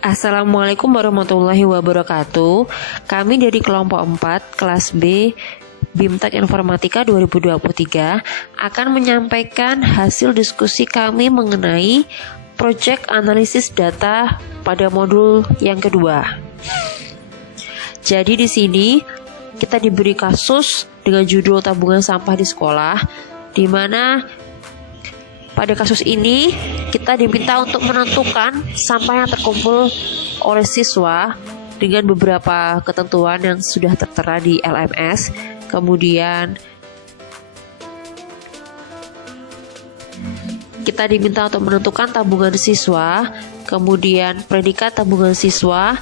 Assalamualaikum warahmatullahi wabarakatuh. Kami dari kelompok 4 kelas B BIMTEK Informatika 2023 akan menyampaikan hasil diskusi kami mengenai proyek analisis data pada modul yang kedua. Jadi di sini kita diberi kasus dengan judul tabungan sampah di sekolah, di mana pada kasus ini kita diminta untuk menentukan sampah yang terkumpul oleh siswa dengan beberapa ketentuan yang sudah tertera di LMS. Kemudian kita diminta untuk menentukan tabungan siswa, kemudian predikat tabungan siswa,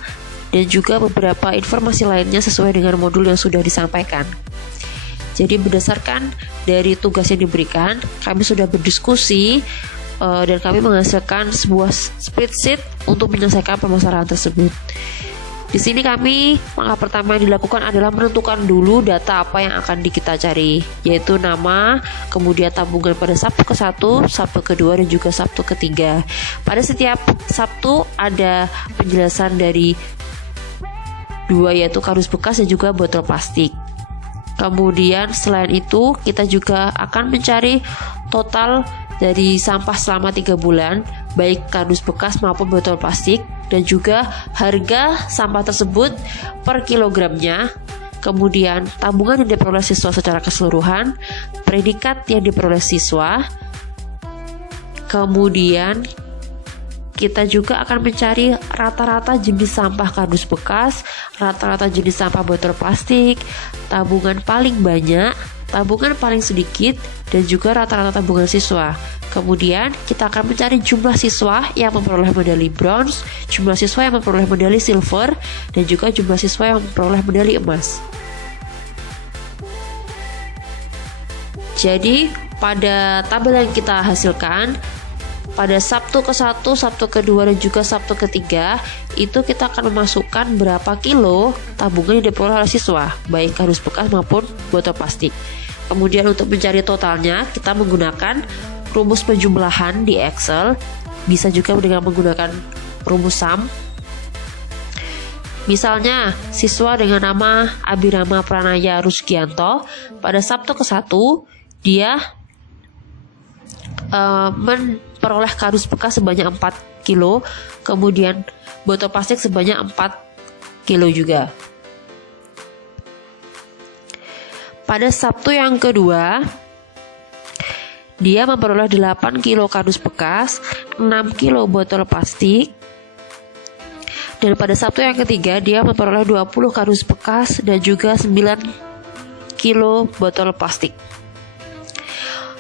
dan juga beberapa informasi lainnya sesuai dengan modul yang sudah disampaikan. Jadi berdasarkan dari tugas yang diberikan, kami sudah berdiskusi dan kami menghasilkan sebuah spreadsheet untuk menyelesaikan permasalahan tersebut. Di sini langkah pertama yang dilakukan adalah menentukan dulu data apa yang akan kita cari, yaitu nama, kemudian tabungan pada Sabtu ke-1, Sabtu ke-2, dan juga Sabtu ke-3. Pada setiap Sabtu ada penjelasan dari dua, yaitu kardus bekas dan juga botol plastik. Kemudian selain itu kita juga akan mencari total dari sampah selama 3 bulan, baik kardus bekas maupun botol plastik, dan juga harga sampah tersebut per kilogramnya. Kemudian tabungan yang diperoleh siswa secara keseluruhan, predikat yang diperoleh siswa. Kemudian kita juga akan mencari rata-rata jenis sampah kardus bekas, rata-rata jenis sampah botol plastik, tabungan paling banyak, tabungan paling sedikit, dan juga rata-rata tabungan siswa. Kemudian kita akan mencari jumlah siswa yang memperoleh medali bronze, jumlah siswa yang memperoleh medali silver, dan juga jumlah siswa yang memperoleh medali emas. Jadi pada tabel yang kita hasilkan, pada Sabtu ke-1, Sabtu ke-2, dan juga Sabtu ke-3 itu kita akan memasukkan berapa kilo tabungan yang diperoleh oleh siswa, baik kardus bekas maupun botol plastik. Kemudian untuk mencari totalnya kita menggunakan rumus penjumlahan di Excel, bisa juga dengan menggunakan rumus SUM. Misalnya siswa dengan nama Abirama Pranaya Rusgianto pada Sabtu ke-1 dia memperoleh kardus bekas sebanyak 4 kilo, kemudian botol plastik sebanyak 4 kilo juga. Pada Sabtu yang kedua, dia memperoleh 8 kilo kardus bekas, 6 kilo botol plastik, dan pada Sabtu yang ketiga dia memperoleh 20 kardus bekas dan juga 9 kilo botol plastik.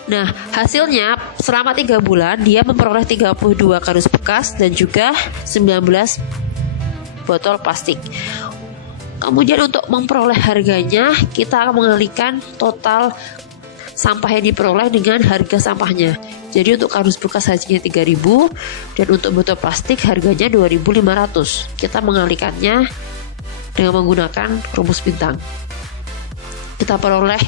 Nah, hasilnya selama 3 bulan dia memperoleh 32 kardus bekas dan juga 19 botol plastik. Kemudian untuk memperoleh harganya, kita akan mengalihkan total sampah yang diperoleh dengan harga sampahnya. Jadi untuk kardus bekas harganya 3.000 dan untuk botol plastik harganya 2.500. Kita mengalihkannya dengan menggunakan rumus bintang. Kita peroleh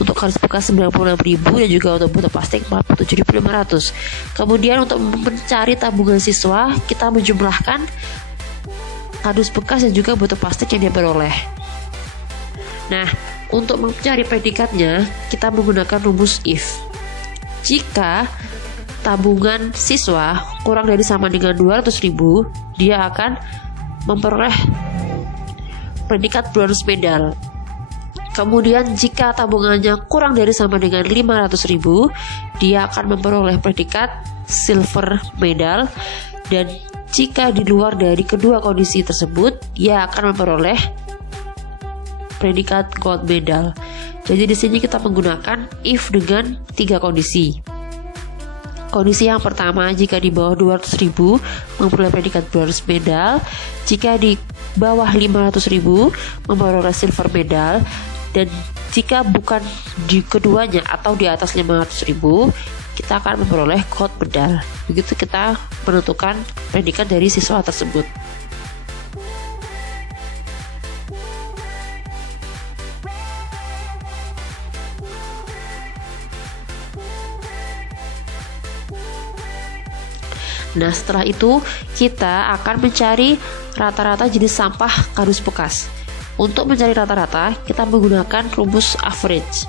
untuk kardus bekas 96.000 dan juga untuk botol plastik 47.500. Kemudian untuk mencari tabungan siswa, kita menjumlahkan kardus bekas dan juga botol plastik yang diperoleh. Nah, untuk mencari predikatnya, kita menggunakan rumus if. Jika tabungan siswa kurang dari sama dengan 200.000, dia akan memperoleh predikat bronze medal. Kemudian jika tabungannya kurang dari sama dengan 500.000, dia akan memperoleh predikat silver medal, dan jika di luar dari kedua kondisi tersebut, dia akan memperoleh predikat gold medal. Jadi di sini kita menggunakan if dengan 3 kondisi. Kondisi yang pertama, jika di bawah 200.000 memperoleh predikat bronze medal, jika di bawah 500.000 memperoleh silver medal, dan jika bukan di keduanya atau di atas 500.000 kita akan memperoleh gold medal. Begitu kita menentukan predikat dari siswa tersebut. Nah, setelah itu kita akan mencari rata-rata jenis sampah kardus bekas. Untuk mencari rata-rata, kita menggunakan rumus average.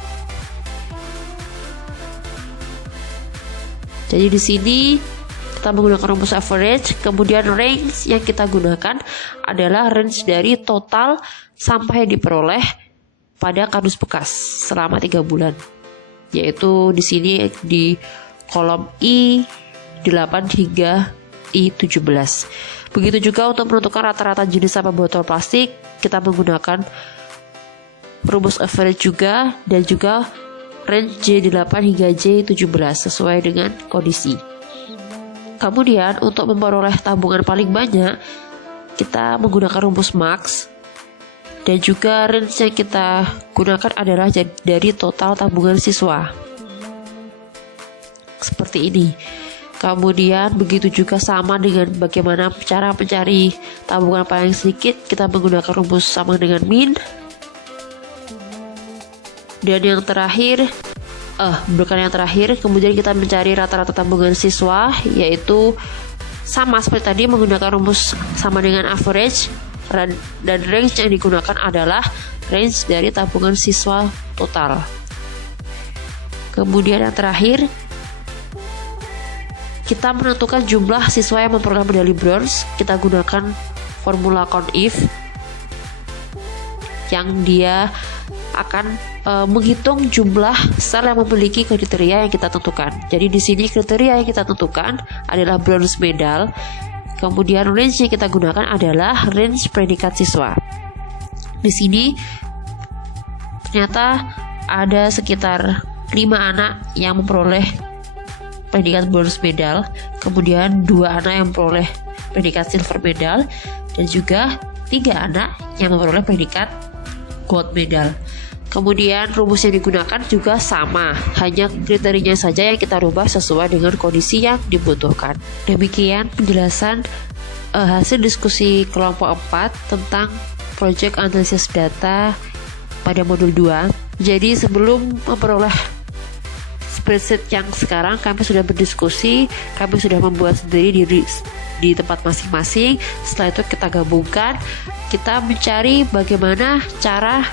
Jadi di sini kita menggunakan rumus average, kemudian range yang kita gunakan adalah range dari total sampah yang diperoleh pada kardus bekas selama 3 bulan. Yaitu di sini di kolom I8 hingga I17. Begitu juga untuk menentukan rata-rata jenis sampah botol plastik, kita menggunakan rumus average juga dan juga range J8 hingga J17 sesuai dengan kondisi. Kemudian untuk memperoleh tabungan paling banyak, kita menggunakan rumus max dan juga range yang kita gunakan adalah dari total tabungan siswa. Seperti ini. Kemudian begitu juga sama dengan bagaimana cara mencari tabungan paling sedikit, kita menggunakan rumus sama dengan min. Dan yang terakhir, kemudian kita mencari rata-rata tabungan siswa, yaitu sama seperti tadi menggunakan rumus sama dengan average, dan range yang digunakan adalah range dari tabungan siswa total. Kemudian yang terakhir, kita menentukan jumlah siswa yang memperoleh medali bronze. Kita gunakan formula count if, yang dia akan menghitung jumlah sel yang memiliki kriteria yang kita tentukan. Jadi di sini kriteria yang kita tentukan adalah bronze medal. Kemudian range yang kita gunakan adalah range predikat siswa. Di sini ternyata ada sekitar 5 anak yang memperoleh predikat bronze medal, kemudian 2 anak yang memperoleh predikat silver medal, dan juga 3 anak yang memperoleh predikat gold medal. Kemudian rumus yang digunakan juga sama, hanya kriterianya saja yang kita rubah sesuai dengan kondisi yang dibutuhkan. Demikian penjelasan hasil diskusi kelompok 4 tentang Project Analisis Data pada modul 2. Jadi sebelum memperoleh spreadsheet yang sekarang, kami sudah berdiskusi, kami sudah membuat sendiri di tempat masing-masing. Setelah itu kita gabungkan, kita mencari bagaimana cara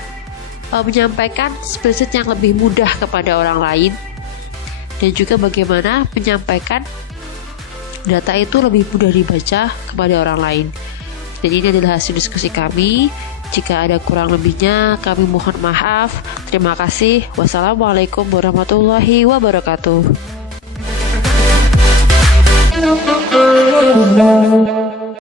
menyampaikan spreadsheet yang lebih mudah kepada orang lain, dan juga bagaimana menyampaikan data itu lebih mudah dibaca kepada orang lain. Dan ini adalah hasil diskusi kami. Jika ada kurang lebihnya, kami mohon maaf. Terima kasih. Wassalamualaikum warahmatullahi wabarakatuh.